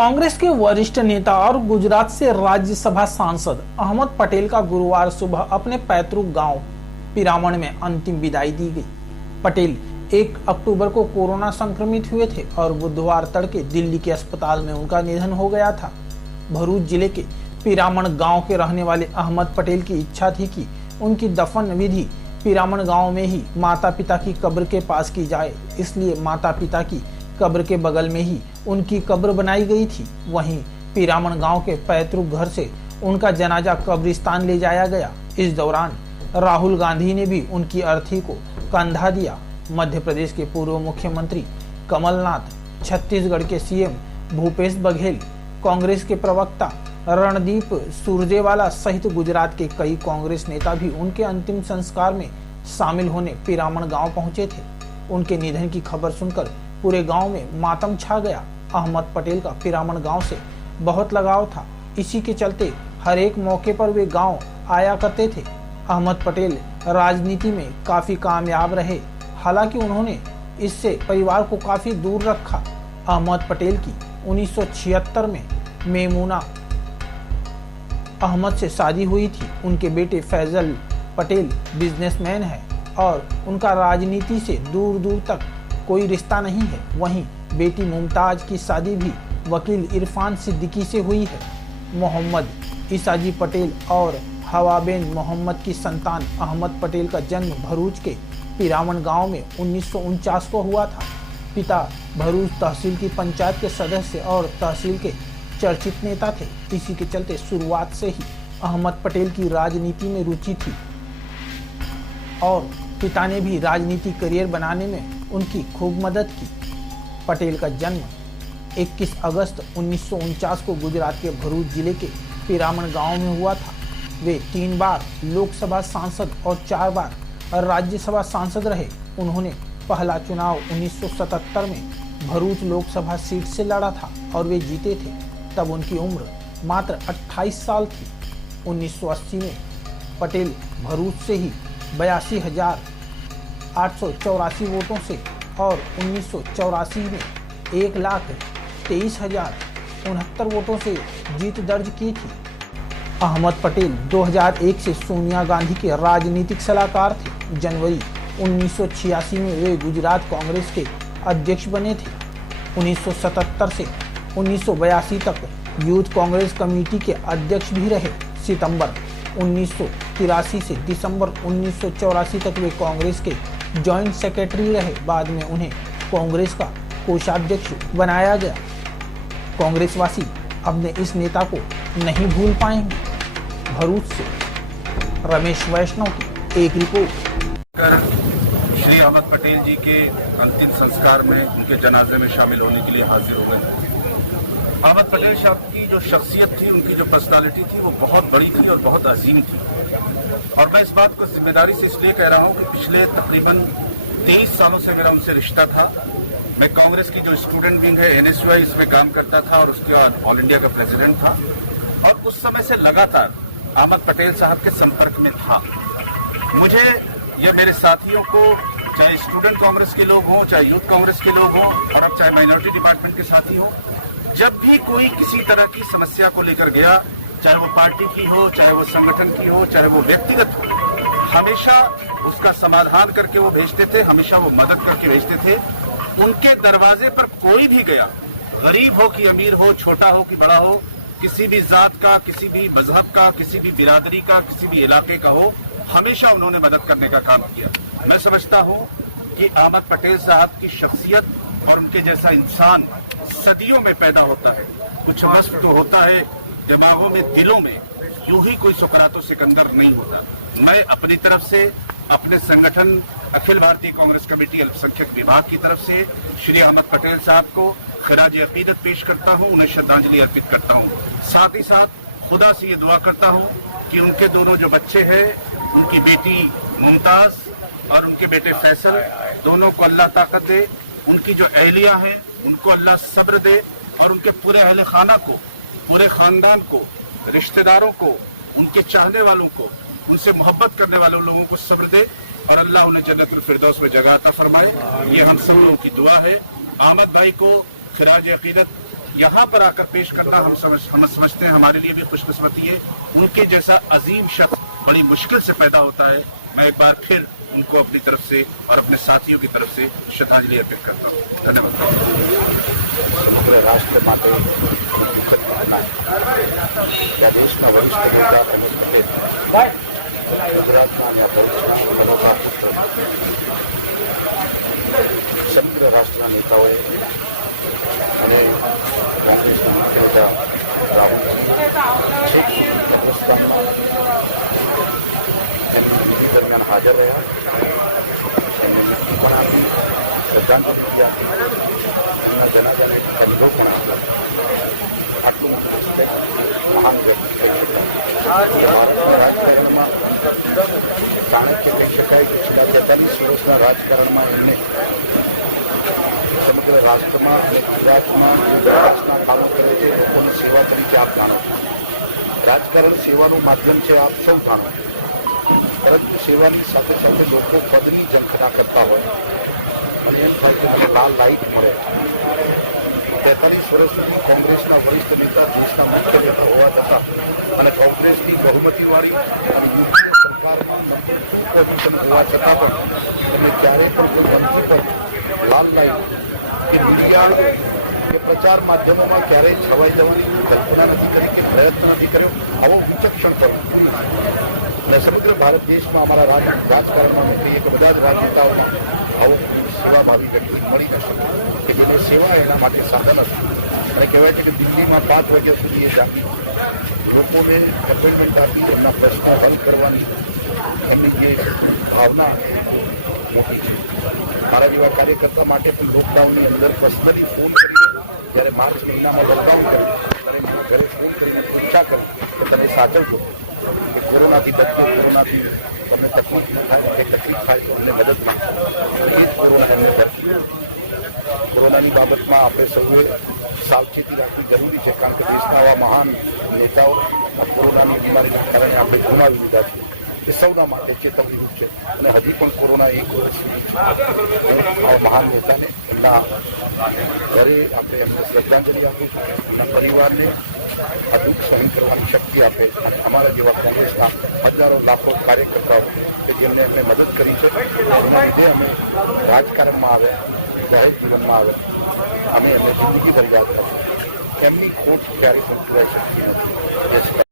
कांग्रेस के वरिष्ठ नेता और गुजरात से राज्यसभा सांसद अहमद पटेल का गुरुवार सुबह अपने पैतृक गांव पिरामण में अंतिम विदाई दी गई। पटेल 1 अक्टूबर को कोरोना संक्रमित हुए थे और बुधवार तड़के दिल्ली के अस्पताल में उनका निधन हो गया था। भरूच जिले के पिरामण गांव के रहने वाले अहमद पटेल की इच्छा थी कि उनकी दफन विधि पिरामण गांव में ही माता पिता की कब्र के पास की जाए, इसलिए माता पिता की कब्र के बगल में ही उनकी कब्र बनाई गई थी। वहीं पिरामण गांव के पैतृक घर से उनका जनाजा कब्रिस्तान ले जाया गया। इस दौरान राहुल गांधी ने भी उनकी अर्थी को कंधा दिया। मध्य प्रदेश के पूर्व मुख्यमंत्री कमलनाथ, छत्तीसगढ़ के सीएम भूपेश बघेल, कांग्रेस के प्रवक्ता रणदीप सुरजेवाला सहित गुजरात के कई कांग्रेस नेता भी उनके अंतिम संस्कार में शामिल होने पिरामण गांव पहुंचे थे। उनके निधन की खबर सुनकर पूरे गांव में मातम छा गया। अहमद पटेल का पिरामण गांव से बहुत लगाव था, इसी के चलते हर एक मौके पर वे गांव आया करते थे। अहमद पटेल राजनीति में काफी कामयाब रहे, हालांकि उन्होंने इससे परिवार को काफी दूर रखा। अहमद पटेल की 1976 में मेमूना अहमद से शादी हुई थी। उनके बेटे फैजल पटेल बिजनेसमैन है और उनका राजनीति से दूर दूर तक कोई रिश्ता नहीं है। वहीं बेटी मुमताज की शादी भी वकील इरफान सिद्दीकी से हुई है। मोहम्मद ईसाजी पटेल और हवाबेन मोहम्मद की संतान अहमद पटेल का जन्म भरूच के पिरामण गांव में 1949 को हुआ था। पिता भरूच तहसील की पंचायत के सदस्य और तहसील के चर्चित नेता थे। इसी के चलते शुरुआत से ही अहमद पटेल की राजनीति में रुचि थी और पिता ने भी राजनीति करियर बनाने में उनकी खूब मदद की। पटेल का जन्म 21 अगस्त 1949 को गुजरात के भरूच जिले के पिरामण गांव में हुआ था। वे 3 बार लोकसभा सांसद और 4 बार राज्यसभा सांसद रहे। उन्होंने पहला चुनाव 1977 में भरूच लोकसभा सीट से लड़ा था और वे जीते थे। तब उनकी उम्र मात्र 28 साल थी। 1980 में पटेल भरूच से ही 82,884 वोटों से और 1984 में 1,23,069 वोटों से जीत दर्ज की थी। अहमद पटेल 2001 से सोनिया गांधी के राजनीतिक सलाहकार थे। जनवरी 1986 में वे गुजरात कांग्रेस के अध्यक्ष बने थे। 1977 से 1982 तक यूथ कांग्रेस कमेटी के अध्यक्ष भी रहे। सितंबर 1983 से दिसंबर 1984 तक वे कांग्रेस के जॉइंट सेक्रेटरी रहे। बाद में उन्हें कांग्रेस का कोषाध्यक्ष बनाया गया। कांग्रेसवासी अपने इस नेता को नहीं भूल पाएंगे। भरूच से रमेश वैष्णव की एक रिपोर्ट। श्री अहमद पटेल जी के अंतिम संस्कार में उनके जनाजे में शामिल होने के लिए हाजिर हो गए। अहमद पटेल साहब की जो शख्सियत थी, उनकी जो पर्सनालिटी थी, वो बहुत बड़ी थी और बहुत अजीम थी। और मैं इस बात को जिम्मेदारी से इसलिए कह रहा हूँ कि पिछले तकरीबन 23 सालों से मेरा उनसे रिश्ता था। मैं कांग्रेस की जो स्टूडेंट विंग है NSUI, इसमें काम करता था और उसके बाद ऑल इंडिया का प्रेसिडेंट था और उस समय से लगातार अहमद पटेल साहब के संपर्क में था। मुझे या मेरे साथियों को, चाहे स्टूडेंट कांग्रेस के लोग हों, चाहे यूथ कांग्रेस के लोग हों और अब चाहे माइनॉरिटी डिपार्टमेंट के साथी हों, जब भी कोई किसी तरह की समस्या को लेकर गया, चाहे वो पार्टी की हो, चाहे वो संगठन की हो, चाहे वो व्यक्तिगत हो, हमेशा उसका समाधान करके वो भेजते थे, हमेशा वो मदद करके भेजते थे। उनके दरवाजे पर कोई भी गया, गरीब हो कि अमीर हो, छोटा हो कि बड़ा हो, किसी भी जात का, किसी भी मजहब का, किसी भी बिरादरी का, किसी भी इलाके का हो, हमेशा उन्होंने मदद करने का काम किया। मैं समझता हूँ कि अहमद पटेल साहब की शख्सियत और उनके जैसा इंसान सदियों में पैदा होता है। कुछ वक्त तो होता है दिमागों में, दिलों में, यूं ही कोई सुकरातो सिकंदर नहीं होता। मैं अपनी तरफ से, अपने संगठन अखिल भारतीय कांग्रेस कमेटी अल्पसंख्यक विभाग की तरफ से श्री अहमद पटेल साहब को खिराज अकीदत पेश करता हूं, उन्हें श्रद्धांजलि अर्पित करता हूं। साथ ही साथ खुदा से ये दुआ करता हूं कि उनके दोनों जो बच्चे हैं, उनकी बेटी मुमताज और उनके बेटे फैसल, दोनों को अल्लाह ताकत दे। उनकी जो अहलिया हैं, उनको अल्लाह सब्र दे और उनके पूरे अहले खाना को, पूरे खानदान को, रिश्तेदारों को, उनके चाहने वालों को, उनसे मोहब्बत करने वाले लोगों को सब्र दे और अल्लाह उन्हें जन्नतुल फिरदौस में जगह अता फरमाए। ये हम सब लोगों की दुआ है। अहमद भाई को खिराज अकीदत यहाँ पर आकर पेश करना हम समझते हैं हमारे लिए भी खुशकिस्मती है। उनके जैसा अजीम शख्स बड़ी मुश्किल से पैदा होता है। मैं एक बार फिर उनको अपनी तरफ से और अपने साथियों की तरफ से श्रद्धांजलि अर्पित करता हूँ। धन्यवाद। समग्र राष्ट्र માટે દેશના વરિષ્ઠ નેતા અમિત પટેલ ગુજરાતના અનોખા સમગ્ર રાષ્ટ્રના નેતાઓએ અને કોંગ્રેસના મુખ્ય નેતા રાહુલ છેક અફઘાનિસ્તાનમાં એમની મિટિંગ દરમિયાન હાજર રહ્યા, એમની મુક્તિ પણ આપી, શ્રદ્ધાંજલિ આપી, એમના જનાજાને ખંડો પણ આપ્યા. આટલું મહાન વ્યક્તિ રાજકારણમાં ચાણક્ય કહી શકાય કે છેલ્લા 43 વર્ષના રાજકારણમાં એમને સમગ્ર રાષ્ટ્રમાં અને ગુજરાતમાં વિકાસના કામો કરે છે, લોકોની સેવા તરીકે આપ જાણો. રાજકારણ સેવાનું માધ્યમ છે, આપ સૌ જાણો. પરંતુ સેવાની સાથે સાથે લોકો પદની ઝંખના કરતા હોય અને એમ થાય કે મને લાલ લાઇટ મળે. 43 વર્ષ સુધી કોંગ્રેસના વરિષ્ઠ નેતા, દેશના મુખ્ય નેતા હોવા છતાં અને કોંગ્રેસની બહુમતીવાળી અને યુપીએ સરકારમાં પોઝિશન હોવા છતાં પણ એમને ક્યારેય પણ કોઈ મંત્રી પર લાલ લાઇટ કે મીડિયા કે પ્રચાર માધ્યમોમાં ક્યારેય છવાઈ જવાની કલ્પના નથી કરી કે પ્રયત્ન નથી કર્યો. આવો વિચક્ષણ કરો અને સમગ્ર ભારત દેશમાં અમારા રાજકારણમાં કહીએ કે બધા જ રાજનેતાઓમાં આવો સેવાભાવી વ્યક્તિ મળી ન શકે કે જેની સેવા એના માટે સાધન હતું. અને કહેવાય છે કે દિલ્હીમાં 5 વાગ્યા સુધી એ જાગી લોકોને એપોઇન્ટમેન્ટ આપી એમના પ્રશ્નો હલ કરવાની એમની જે ભાવના મોટી છે. મારા જેવા કાર્યકર્તા માટે પણ લોકડાઉનની અંદર પર્સનલી ફોન કરીને જ્યારે માર્ચ મહિનામાં લોકડાઉન કર્યું ત્યારે મને ઘરે ફોન કરીને ઈચ્છા કરી કે તમે સાચવજો કે કોરોનાથી બચજો, કોરોનાથી તમને તકલીફ ન થાય, કે તકલીફ થાય તો અમને મદદ મળશે. એ જ કોરોના એમને ભરતી. કોરોનાની બાબતમાં આપણે સૌએ સાવચેતી રાખવી જરૂરી છે, કારણ કે દેશના આવા મહાન નેતાઓ કોરોનાની બીમારીના કારણે આપણે ગુમાવી દીધા છીએ. એ સૌના માટે ચેતવણીરૂપ છે અને હજી પણ કોરોના 1 વર્ષ સુધી છે. આવા મહાન નેતાને એમના ઘરે આપણે એમને શ્રદ્ધાંજલિ આપું છું. એમના પરિવારને આ દુઃખ સહન કરવાની શક્તિ આપે અને અમારા જેવા કોંગ્રેસના હજારો લાખો કાર્યકર્તાઓ કે જેમને એમને મદદ કરી છે, એના લીધે અમે રાજકારણમાં આવ્યા, જાહેર જીવનમાં આવ્યા, અમે એમને જિંદગીભર યાદ રાખીએ. એમની ખોટ ક્યારેય પણ પૂરાઈ શકતી નથી.